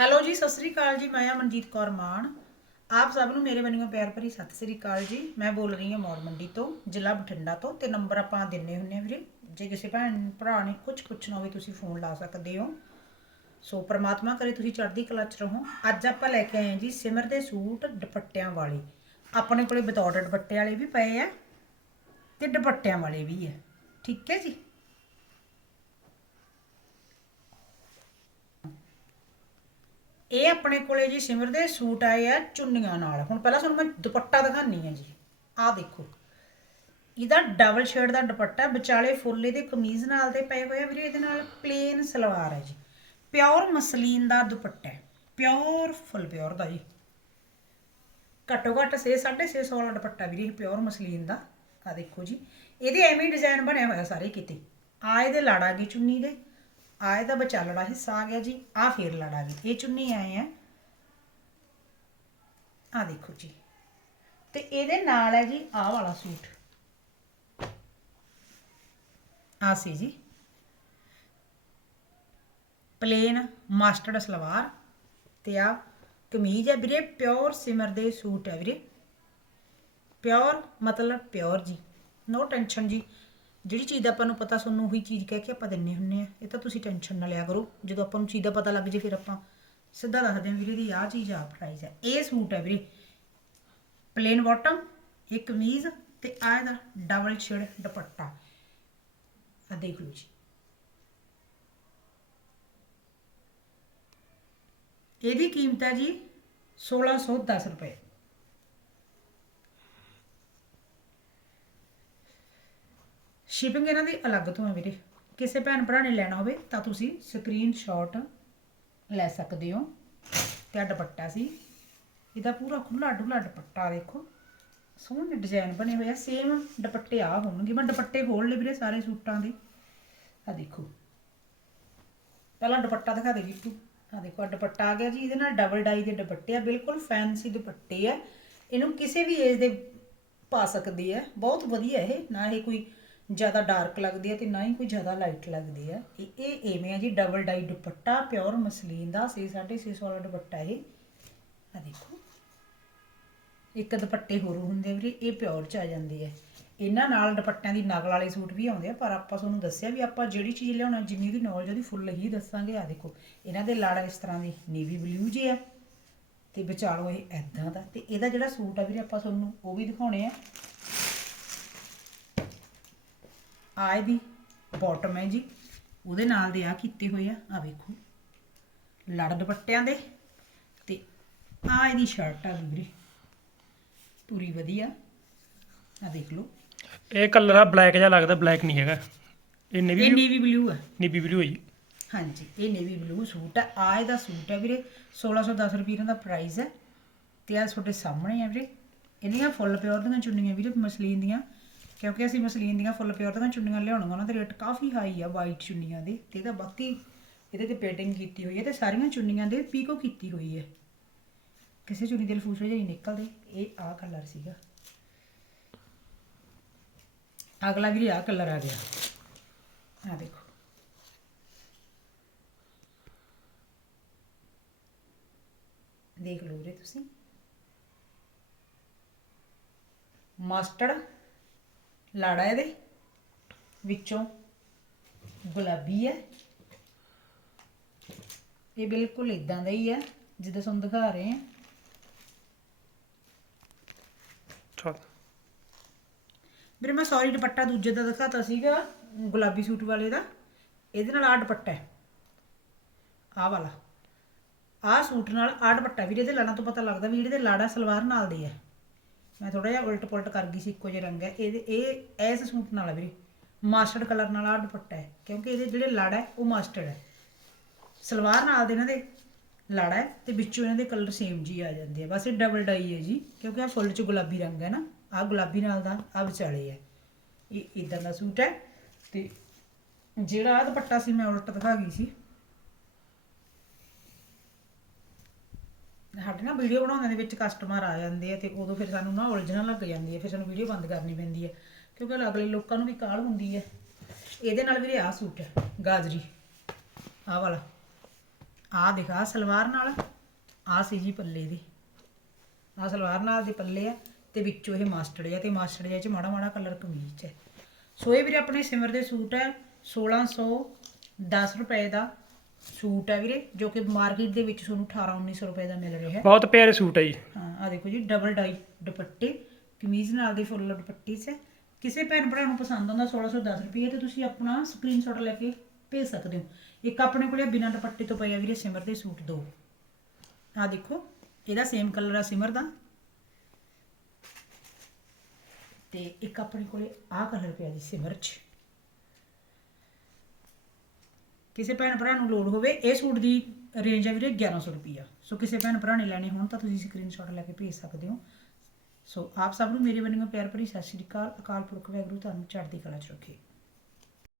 Hello ਜੀ, ਸਤਿ ਸ੍ਰੀ ਅਕਾਲ ਜੀ, ਮੈਂ ਆ ਮਨਜੀਤ ਕੌਰ ਮਾਨ। ਆਪ ਸਭ ਨੂੰ ਮੇਰੇ ਵੱਲੋਂ ਪਿਆਰ ਭਰੀ ਸਤਿ ਸ੍ਰੀ ਅਕਾਲ ਜੀ। ਮੈਂ ਬੋਲ ਰਹੀ ਹਾਂ ਮੌੜ ਮੰਡੀ ਤੋਂ, ਜ਼ਿਲ੍ਹਾ ਬਠਿੰਡਾ ਤੋਂ, ਤੇ ਨੰਬਰ ਆਪਾਂ ਦਿੰਨੇ ਹੁੰਨੇ ਆ ਵੀਰੇ। ਜੇ ਕਿਸੇ ਭੈਣ, ਭਰਾ ਨੇ ਕੁਝ ਪੁੱਛਣਾ ਹੋਵੇ, ਤੁਸੀਂ ਫੋਨ ਲਾ ਸਕਦੇ ਹੋ। ਸੋ ਪ੍ਰਮਾਤਮਾ ਕਰੇ ਤੁਸੀਂ ਚੜ੍ਹਦੀ ਕਲਾ ਚ ਰਹੋ। ਅੱਜ ਆਪਾਂ ਲੈ ਕੇ ਆਏ ਜੀ ਸਿਮਰ ਦੇ ਸੂਟ ਦੁਪੱਟਿਆਂ ਵਾਲੇ। ਆਪਣੇ ਕੋਲੇ ਵਿਦਆਊਟ ਦੁਪੱਟੇ ਵਾਲੇ ਵੀ ਪਏ ਆ, ਤੇ ਦੁਪੱਟਿਆਂ ਵਾਲੇ ਵੀ ਹੈ ਠੀਕ ਹੈ ਜੀ? ਇਹ ਆਪਣੇ ਕੋਲੇ ਜੀ ਸਿਮਰ ਦੇ ਸੂਟ ਆਏ ਆ ਚੁੰਨੀਆਂ ਨਾਲ। ਹੁਣ ਪਹਿਲਾਂ ਤੁਹਾਨੂੰ ਮੈਂ ਦੁਪੱਟਾ ਦਿਖਾਨੀ ਆ ਜੀ। ਆਹ ਦੇਖੋ। ਇਹਦਾ ਡਬਲ ਸ਼ੇਡ ਦਾ ਦੁਪੱਟਾ, ਵਿਚਾਲੇ ਫੁੱਲ ਇਹਦੇ ਕਮੀਜ਼ ਨਾਲ ਦੇ ਪਏ ਹੋਏ ਆ ਵੀਰੇ, ਇਹਦੇ ਨਾਲ ਪਲੇਨ ਸਲਵਾਰ ਹੈ ਜੀ। ਪਿਓਰ ਮਸਲੀਨ ਦਾ ਦੁਪੱਟਾ ਹੈ। ਪਿਓਰ ਫੁੱਲ ਪਿਓਰ ਦਾ ਜੀ। ਘੱਟੋ ਘੱਟ 6 650 ਵਾਲਾ ਦੁਪੱਟਾ ਵੀਰੇ, ਇਹ ਪਿਓਰ ਮਸਲੀਨ ਦਾ। ਆ ਦੇਖੋ ਜੀ। ਇਹਦੇ ਐਵੇਂ ਹੀ ਡਿਜ਼ਾਈਨ ਬਣਿਆ ਹੋਇਆ ਸਾਰੇ ਕਿਤੇ। ਆ ਇਹਦੇ ਲਾੜਾ ਗਈ ਚੁੰਨੀ ਦੇ। ਆ ਇਹਦਾ ਵਿਚਾਲੜਾ ਹਿੱਸਾ ਆ ਗਿਆ ਜੀ ਆ ਫੇਰ ਲਾੜਾ ਗਈ ਇਹ ਚੁੰਨੀ ਆਏ ਆ। ਆ ਦੇਖੋ ਜੀ। ਤੇ ਇਹਦੇ ਨਾਲ ਹੈ ਜੀ ਆਹ ਵਾਲਾ ਸੂਟ। ਆ ਸੀ ਜੀ। ਪਲੇਨ ਮਾਸਟਰਡ ਸਲਵਾਰ ਤੇ ਆ ਕਮੀਜ਼ ਹੈ ਵੀਰੇ, ਪਿਓਰ ਸਿਮਰ ਦੇ ਸੂਟ ਹੈ ਵੀਰੇ। ਪਿਓਰ ਮਤਲਬ ਪਿਓਰ ਜੀ। ਨੋ ਟੈਨਸ਼ਨ ਜੀ। ਜਿਹੜੀ ਚੀਜ਼ ਦਾ ਆਪਾਂ ਨੂੰ ਪਤਾ ਸਾਨੂੰ ਉਹੀ ਚੀਜ਼ ਕਹਿ ਕੇ ਆਪਾਂ ਦਿੰਨੇ ਹੁੰਨੇ ਆ, ਇਹ ਤਾਂ ਤੁਸੀਂ ਟੈਨਸ਼ਨ ਨਾ ਲਿਆ ਕਰੋ। ਜਦੋਂ ਆਪਾਂ ਨੂੰ ਚੀਜ਼ ਦਾ ਪਤਾ ਲੱਗ ਜੇ ਫਿਰ ਆਪਾਂ ਸਿੱਧਾ ਦੱਸਦੇ ਹਾਂ ਵੀਰੇ ਦੀ ਆਹ ਚੀਜ਼ ਆ ਪ੍ਰਾਈਸ ਹੈ। ਇਹ ਸੂਟ ਹੈ ਵੀਰੇ। ਪਲੇਨ ਬਾਟਮ ਇਹ ਕਮੀਜ਼ ਤੇ ਆ ਇਹਦਾ ਡਬਲ ਸ਼ੇਡ ਦੁਪੱਟਾ। ਆ ਦੇਖ ਲਓ ਜੀ। ਇਹਦੀ ਕੀਮਤ ਹੈ ਜੀ 1610 ਰੁਪਏ। ਸ਼ਿਪਿੰਗ ਇਹਨਾਂ ਦੀ ਅਲੱਗ ਤੋਂ ਹੈ ਵੀਰੇ। ਕਿਸੇ ਭੈਣ ਭਰਾ ਨੇ ਲੈਣਾ ਹੋਵੇ ਤਾਂ ਤੁਸੀਂ ਸਕਰੀਨਸ਼ਾਟ ਲੈ ਸਕਦੇ ਹੋ। ਤੇ ਦੁਪੱਟਾ ਸੀ। ਇਹਦਾ ਪੂਰਾ ਖੁੱਲਾ ਡੁੱਲਾ ਦੁਪੱਟਾ ਦੇਖੋ। ਸੋਹਣੇ ਡਿਜ਼ਾਈਨ ਬਣੇ ਹੋਏ ਆ। ਸੇਮ ਦੁਪੱਟੇ ਆ ਹੋਣਗੇ। ਮੈਂ ਦੁਪੱਟੇ ਖੋਲ ਲਏ ਵੀਰੇ ਸਾਰੇ ਸੂਟਾਂ ਦੇ। ਆ ਦੇਖੋ। ਪਹਿਲਾਂ ਦੁਪੱਟਾ ਦਿਖਾ ਦੇ ਤੂੰ ਆ ਦੇਖੋ ਆ ਦੁਪੱਟਾ ਆ ਗਿਆ ਜੀ। ਇਹਦੇ ਨਾਲ ਡਬਲ ਡਾਈ ਦੇ ਦੁਪੱਟੇ ਆ। ਬਿਲਕੁਲ ਫੈਂਸੀ ਦੁਪੱਟੇ ਆ। ਇਹਨੂੰ ਕਿਸੇ ਵੀ ਏਜ ਦੇ ਪਾ ਸਕਦੀ ਹੈ ਬਹੁਤ ਵਧੀਆ ਇਹ। ਨਾ ਇਹ ਕੋਈ ਜ਼ਿਆਦਾ ਡਾਰਕ ਲੱਗਦੀ ਹੈ ਤੇ ਨਾ ਹੀ ਕੋਈ ਜ਼ਿਆਦਾ ਲਾਈਟ ਲੱਗਦੀ ਹੈ। ਇਹ ਇਹ ਐਵੇਂ ਆ ਜੀ double dye dupatta pure muslin ਦਾ 6 650 ਵਾਲਾ ਦੁਪੱਟਾ ਇਹ। ਆ ਦੇਖੋ। ਇੱਕ ਦੁਪੱਟੇ ਹੋਰ ਹੁੰਦੇ ਆ ਵੀਰੇ, ਇਹ ਪਿਓਰ ਚ ਆ ਜਾਂਦੇ ਆ। ਇਹਨਾਂ ਨਾਲ ਦੁਪੱਟਿਆਂ ਦੀ ਨਕਲ ਵਾਲੇ ਸੂਟ ਵੀ ਆਉਂਦੇ ਆ, ਪਰ ਆਪਾਂ ਤੁਹਾਨੂੰ ਦੱਸਿਆ ਵੀ ਆਪਾਂ ਜਿਹੜੀ ਚੀਜ਼ ਲਿਆਉਣਾ, ਜਿੰਨੀ ਦੀ ਨੌਲੇਜ ਉਹਦੀ ਫੁੱਲ ਹੀ ਦੱਸਾਂਗੇ। ਆ ਦੇਖੋ, ਇਹਨਾਂ ਦੇ ਲਾੜਾ ਇਸ ਤਰ੍ਹਾਂ ਦੀ ਨੇਵੀ ਬਲੂ ਜੇ ਆ। ਤੇ ਵਿਚਾਲੋ ਇਹ ਐਦਾਂ ਦਾ। ਤੇ ਇਹਦਾ ਜਿਹੜਾ ਸੂਟ ਆ ਵੀਰੇ, ਆਪਾਂ ਤੁਹਾਨੂੰ ਉਹ ਵੀ ਦਿਖਾਉਣੇ ਆ। ਆ ਇਹਦੀ ਬਾਟਮ ਹੈ ਜੀ। ਉਹਦੇ ਨਾਲ ਦੇ ਆ ਕੀਤੇ ਹੋਏ ਆ ਆ ਵੇਖੋ। ਲੜ ਦੁਪੱਟਿਆਂ ਦੇ ਤੇ ਆ ਇਹਦੀ ਸ਼ਰਟ ਆ ਵੀਰੇ। ਪੂਰੀ ਵਧੀਆ। ਆ ਦੇਖ ਲਓ। ਇਹ ਕਲਰ ਆ ਬਲੈਕ ਜਿਹਾ ਲੱਗਦਾ ਬਲੈਕ ਨਹੀਂ ਹੈਗਾ। ਇਹ ਇਹ ਨੇਵੀ ਨੇਵੀ ਬਲੂ ਆ। ਨੇਵੀ ਬਲੂ ਹੋਈ ਹਾਂਜੀ ਇਹ ਨੇਵੀ ਬਲੂ ਸੂਟ ਆ। ਆ ਇਹਦਾ ਸੂਟ ਹੈ ਵੀਰੇ। 1610 ਰੁਪਏ ਦਾ ਪ੍ਰਾਈਸ ਹੈ ਤੇ ਆ ਤੁਹਾਡੇ ਸਾਹਮਣੇ ਆ ਵੀਰੇ। ਇਹਦੀਆਂ ਫੁੱਲ ਪਿਓਰ ਦੀਆਂ ਚੁੰਨੀਆਂ ਵੀਰੇ ਮਸਲੀਨ ਦੀਆਂ। ਕਿਉਂਕਿ ਅਸੀਂ ਮਸਲੀਨ ਦੀਆਂ ਫੁੱਲ ਪਿਓਰ ਦੀਆਂ ਚੁੰਨੀਆਂ ਲਿਆਉਣੀਆਂ ਉਹਨਾਂ ਦੇ ਰੇਟ ਕਾਫੀ ਹਾਈ ਆ ਵਾਈਟ ਚੁੰਨੀਆਂ ਦੇ। ਤੇ ਇਹਦਾ ਬਾਕੀ ਇਹਦੇ ਤੇ ਪੇਟਿੰਗ ਕੀਤੀ ਹੋਈ ਹੈ ਤੇ ਸਾਰੀਆਂ ਚੁੰਨੀਆਂ ਦੇ ਪੀਕੋ ਕੀਤੀ ਹੋਈ ਹੈ। ਕਿਸੇ ਚੁੰਨੀ ਦੇ ਲਫੂਸੇ ਜਿਹੇ ਨਿਕਲਦੇ, ਇਹ ਆ ਕਲਰ ਸੀਗਾ। ਅਗਲਾ ਵੀਰੇ ਆ ਕਲਰ ਆ ਗਿਆ। ਆ ਦੇਖੋ। ਦੇਖ ਲਓ ਵੀਰੇ ਤੁਸੀਂ। ਮਸਟਰਡ ਲਾੜਾ ਇਹਦੇ ਵਿੱਚੋਂ ਗੁਲਾਬੀ ਹੈ। ਇਹ ਬਿਲਕੁਲ ਇਦਾਂ ਦਾ ਹੀ ਹੈ ਜਿੱਦਾਂ ਤੁਹਾਨੂੰ ਦਿਖਾ ਰਹੇ ਹਾਂ। ਚਲ। ਵੀਰੇ ਮੈਂ ਸੌਰੀ ਦੁਪੱਟਾ ਦੂਜੇ ਦਾ ਦਿਖਾਤਾ ਸੀਗਾ ਗੁਲਾਬੀ ਸੂਟ ਵਾਲੇ ਦਾ। ਇਹਦੇ ਨਾਲ ਆ ਦੁਪੱਟਾ ਹੈ। ਆਹ ਵਾਲਾ। ਆਹ ਸੂਟ ਨਾਲ ਆਹ ਦੁਪੱਟਾ ਵੀਰੇ ਇਹਦੇ ਲਾਣਾ ਤੋਂ ਪਤਾ ਲੱਗਦਾ ਵੀ ਜਿਹੜੇ ਦੇ ਲਾੜਾ ਸਲਵਾਰ ਨਾਲ ਦੇ ਹੈ। ਮੈਂ ਥੋੜਾ ਜਿਹਾ ਉਲਟ ਪੁਲਟ ਕਰ ਗਈ ਸੀ ਇੱਕੋ ਜਿਹਾ ਰੰਗ ਹੈ। ਇਹਦੇ, ਇਹ ਇਸ ਸੂਟ ਨਾਲ ਹੈ ਵੀਰੇ। ਮਾਸਟਰਡ ਕਲਰ ਨਾਲ ਆਹ ਦੁਪੱਟਾ ਹੈ, ਕਿਉਂਕਿ ਇਹਦੇ ਜਿਹੜੇ ਲੜ ਹੈ, ਉਹ ਮਾਸਟਰਡ ਹੈ। ਸਲਵਾਰ ਨਾਲ ਦੇ ਇਹਨਾਂ ਦੇ ਲਾੜਾ ਹੈ ਤੇ ਵਿੱਚੋਂ ਇਹਨਾਂ ਦੇ ਕਲਰ ਸੇਮ ਜੀ ਆ ਜਾਂਦੇ ਆ। ਬਸ ਇਹ ਡਬਲ ਡਾਈ ਹੈ ਜੀ, ਕਿਉਂਕਿ ਆ ਫੁੱਲ ਚ ਗੁਲਾਬੀ ਰੰਗ ਹੈ ਨਾ। ਆ ਗੁਲਾਬੀ ਨਾਲ ਦਾ ਆ ਵਿਚਾਲੇ ਹੈ। ਇਹ ਇਦਾਂ ਦਾ ਸੂਟ ਹੈ ਤੇ ਜਿਹੜਾ ਆ ਦੁਪੱਟਾ ਸੀ, ਮੈਂ ਉਲਟ ਦਿਖਾ ਗਈ ਸੀ। ਸਾਡੇ ਨਾ ਵੀਡੀਓ ਬਣਾਉਣ ਦੇ ਵਿੱਚ ਕਸਟਮਰ ਆ ਜਾਂਦੇ ਆ ਤੇ ਉਦੋਂ ਫਿਰ ਸਾਨੂੰ ਨਾ ਉਲਝਣ ਲੱਗ ਜਾਂਦੀ ਹੈ ਫਿਰ ਸਾਨੂੰ ਵੀਡੀਓ ਬੰਦ ਕਰਨੀ ਪੈਂਦੀ ਹੈ ਕਿਉਂਕਿ ਅਗਲੇ ਲੋਕਾਂ ਨੂੰ ਵੀ ਕਾਹਲ ਹੁੰਦੀ ਹੈ ਇਹਦੇ ਨਾਲ ਵੀਰੇ ਆ ਸੂਟ ਹੈ ਗਾਜਰੀ। ਆਹ ਵਾਲਾ। ਆ ਦਿਖਾ ਸਲਵਾਰ ਨਾਲ ਆ ਸੀ ਜੀ ਪੱਲੇ ਦੀ। ਆ ਸਲਵਾਰ ਨਾਲ ਦੇ ਪੱਲੇ ਆ ਤੇ ਵਿੱਚੋਂ ਇਹ ਮਾਸਟਰਡ ਆ ਤੇ ਮਾਸਟਰਡ ਚ ਮਾੜਾ ਮਾੜਾ ਕਲਰ ਕਮੀਜ਼ ਹੈ ਸੋ ਇਹ ਵੀਰੇ ਆਪਣੇ ਸਿਮਰ ਦੇ ਸੂਟ ਹੈ 1610 ਰੁਪਏ ਦਾ ਸੂਟ ਹੈ ਵੀਰੇ ਜੋ ਕਿ ਮਾਰਕੀਟ ਦੇ ਵਿੱਚ ਤੁਹਾਨੂੰ 18 1900 ਰੁਪਏ ਦਾ ਮਿਲ ਰਿਹਾ ਹੈ। ਬਹੁਤ ਪਿਆਰੇ ਸੂਟ ਹੈ ਜੀ। ਹਾਂ ਆ ਦੇਖੋ ਜੀ ਡਬਲ ਡਾਈ ਦੁਪੱਟੇ ਕਮੀਜ਼ ਨਾਲ ਦੀ ਫੁੱਲ ਦੁਪੱਟੀ ਸੇ ਕਿਸੇ ਭੈਣ ਭਰਾ ਨੂੰ ਪਸੰਦ ਆਉਂਦਾ 1610 ਰੁਪਏ ਤੇ ਤੁਸੀਂ ਆਪਣਾ ਸਕਰੀਨਸ਼ਾਟ ਲੈ ਕੇ ਭੇਜ ਸਕਦੇ ਹੋ। ਇੱਕ ਆਪਣੇ ਕੋਲੇ ਬਿਨਾਂ ਦੁਪੱਟੇ ਤੋਂ ਪਏ ਆ ਵੀਰੇ ਸਿਮਰ ਦੇ ਸੂਟ ਦੋ। ਆ ਦੇਖੋ ਇਹਦਾ ਸੇਮ ਕਲਰ ਆ ਸਿਮਰ ਦਾ। ਤੇ ਇੱਕ ਆਪਣੇ ਕੋਲੇ ਆਹ ਕਲਰ ਪਿਆ ਜੀ ਸਿਮਰ ਚ। ਕਿਸੇ ਭੈਣ ਭਰਾ ਨੂੰ ਲੋੜ ਹੋਵੇ, ਇਹ ਸੂਟ ਦੀ ਰੇਂਜ ਹੈ ਵੀਰੇ 1100 ਰੁਪਈਆ। ਸੋ ਕਿਸੇ ਭੈਣ ਭਰਾ ਨੇ ਲੈਣੇ ਹੋਣ ਤਾਂ ਤੁਸੀਂ ਸਕਰੀਨਸ਼ਾਟ ਲੈ ਕੇ ਭੇਜ ਸਕਦੇ ਹੋ। ਸੋ ਆਪ ਸਭ ਨੂੰ ਮੇਰੇ ਵੱਲੋਂ ਪਿਆਰ ਭਰੀ ਸਤਿ ਸ਼੍ਰੀ ਅਕਾਲ ਅਕਾਲ ਪੁਰਖ ਵਾਹਿਗੁਰੂ, ਤੁਹਾਨੂੰ ਚੜ੍ਹਦੀ ਕਲਾ ਚ ਰੱਖੇ।